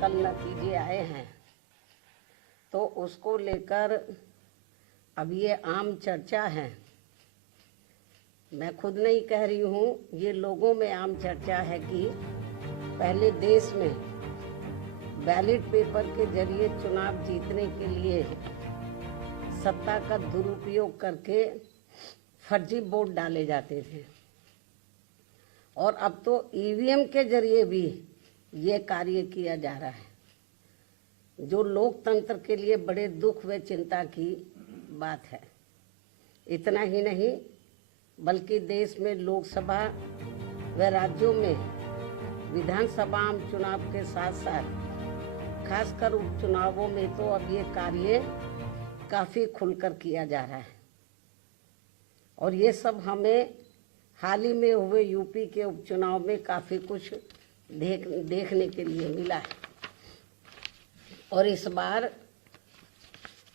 कल नतीजे आए हैं, तो उसको लेकर अब ये आम चर्चा है। मैं खुद नहीं कह रही हूँ, ये लोगों में आम चर्चा है कि पहले देश में बैलेट पेपर के जरिए चुनाव जीतने के लिए सत्ता का दुरुपयोग करके फर्जी वोट डाले जाते थे, और अब तो ईवीएम के जरिए भी ये कार्य किया जा रहा है, जो लोकतंत्र के लिए बड़े दुख व चिंता की बात है। इतना ही नहीं, बल्कि देश में लोकसभा व राज्यों में विधानसभा आम चुनाव के साथ साथ खासकर उपचुनावों में तो अब ये कार्य काफ़ी खुलकर किया जा रहा है। और ये सब हमें हाल ही में हुए यूपी के उपचुनाव में काफ़ी कुछ देखने के लिए मिला है। और इस बार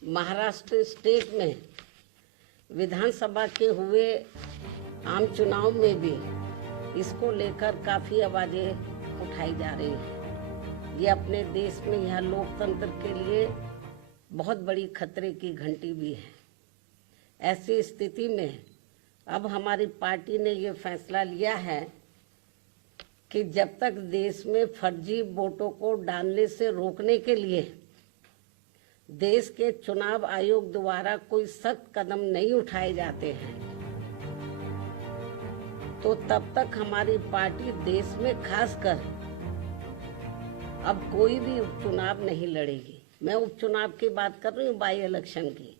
महाराष्ट्र स्टेट में विधानसभा के हुए आम चुनाव में भी इसको लेकर काफ़ी आवाज़ें उठाई जा रही हैं। ये अपने देश में यह लोकतंत्र के लिए बहुत बड़ी खतरे की घंटी भी है। ऐसी स्थिति में अब हमारी पार्टी ने ये फैसला लिया है कि जब तक देश में फर्जी वोटों को डालने से रोकने के लिए देश के चुनाव आयोग द्वारा कोई सख्त कदम नहीं उठाए जाते हैं, तो तब तक हमारी पार्टी देश में खासकर अब कोई भी उपचुनाव नहीं लड़ेगी। मैं उपचुनाव की बात कर रही हूँ, बाई इलेक्शन की।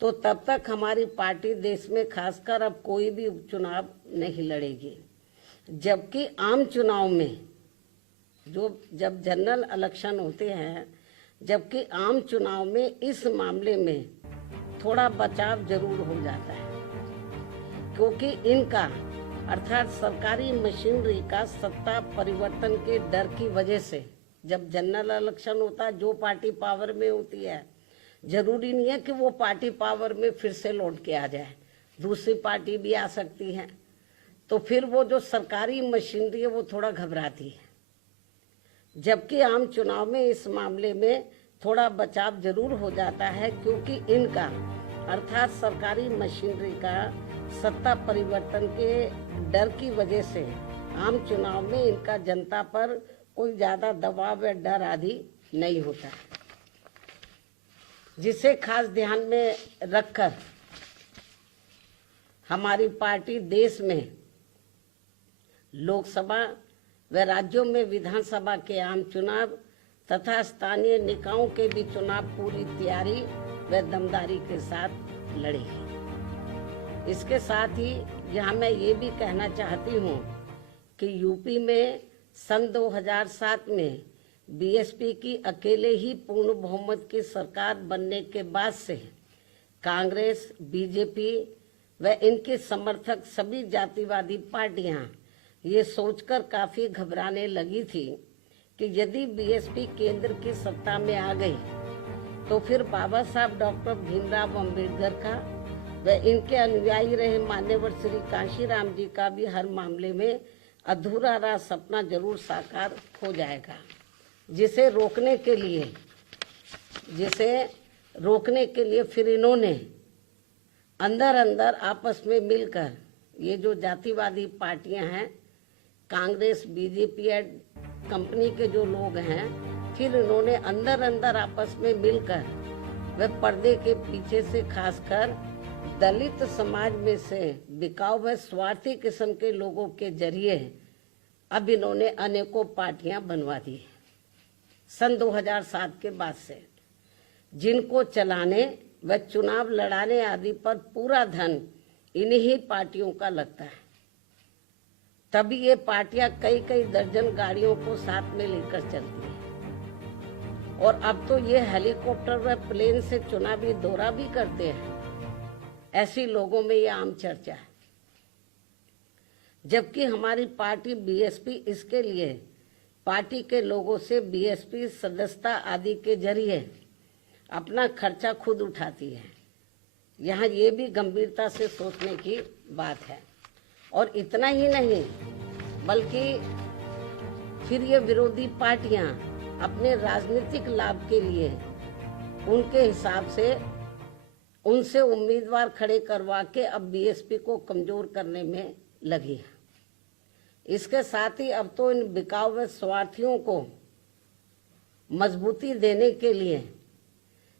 तो तब तक हमारी पार्टी देश में खासकर अब कोई भी उपचुनाव नहीं लड़ेगी। जबकि आम चुनाव में जब जनरल इलेक्शन होते हैं, जबकि आम चुनाव में इस मामले में थोड़ा बचाव जरूर हो जाता है, क्योंकि इनका अर्थात सरकारी मशीनरी का सत्ता परिवर्तन के डर की वजह से जब जनरल इलेक्शन होता है, जो पार्टी पावर में होती है, जरूरी नहीं है कि वो पार्टी पावर में फिर से लौट के आ जाए, दूसरी पार्टी भी आ सकती है। तो फिर वो जो सरकारी मशीनरी है वो थोड़ा घबराती है। जबकि आम चुनाव में इस मामले में थोड़ा बचाव जरूर हो जाता है, क्योंकि इनका अर्थात सरकारी मशीनरी का सत्ता परिवर्तन के डर की वजह से आम चुनाव में इनका जनता पर कोई ज्यादा दबाव या डर आदि नहीं होता है, जिसे खास ध्यान में रखकर हमारी पार्टी देश में लोकसभा व राज्यों में विधानसभा के आम चुनाव तथा स्थानीय निकायों के भी चुनाव पूरी तैयारी व दमदारी के साथ लड़ेगी। इसके साथ ही यहाँ मैं ये भी कहना चाहती हूँ कि यूपी में सन 2007 में बीएसपी की अकेले ही पूर्ण बहुमत की सरकार बनने के बाद से कांग्रेस, बीजेपी व इनके समर्थक सभी जातिवादी पार्टियां ये सोचकर काफी घबराने लगी थी कि यदि बीएसपी केंद्र की सत्ता में आ गई तो फिर बाबा साहब डॉक्टर भीमराव अंबेडकर का व इनके अनुयायी रहे मान्यवर श्री कांशीराम जी का भी हर मामले में अधूरा रहा सपना जरूर साकार हो जाएगा, जिसे रोकने के लिए फिर इन्होंने अंदर अंदर आपस में मिलकर ये जो जातिवादी पार्टियां हैं, कांग्रेस, बीजेपी कंपनी के जो लोग हैं, फिर इन्होंने अंदर अंदर आपस में मिलकर वे पर्दे के पीछे से खासकर दलित समाज में से बिकाऊ व स्वार्थी किस्म के लोगों के जरिए अब इन्होंने अनेकों पार्टियां बनवा दी सन 2007 के बाद से, जिनको चलाने व चुनाव लड़ाने आदि पर पूरा धन इन्हीं पार्टियों का लगता है। तभी ये पार्टियां कई कई दर्जन गाड़ियों को साथ में लेकर चलती हैं, और अब तो ये हेलीकॉप्टर व प्लेन से चुनावी दौरा भी करते हैं। ऐसी लोगों में ये आम चर्चा है। जबकि हमारी पार्टी बीएसपी इसके लिए पार्टी के लोगों से बीएसपी सदस्यता आदि के जरिए अपना खर्चा खुद उठाती है। यहाँ ये भी गंभीरता से सोचने की बात है। और इतना ही नहीं, बल्कि फिर ये विरोधी पार्टियां अपने राजनीतिक लाभ के लिए उनके हिसाब से उनसे उम्मीदवार खड़े करवा के अब बीएसपी को कमजोर करने में लगी है। इसके साथ ही अब तो इन बिकाऊ व स्वार्थियों को मजबूती देने के लिए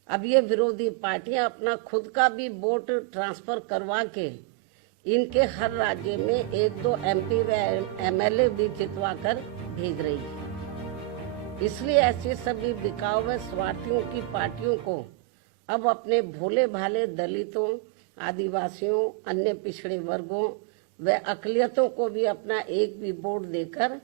अब ये विरोधी पार्टियां अपना खुद का भी वोट ट्रांसफर करवा के इनके हर राज्य में 1-2 MP व MLA भी जितवा कर भेज रही है। इसलिए ऐसी सभी बिकाऊ व स्वार्थियों की पार्टियों को अब अपने भोले भाले दलितों, आदिवासियों, अन्य पिछड़े वर्गों व अकलियतों को भी अपना एक भी वोट देकर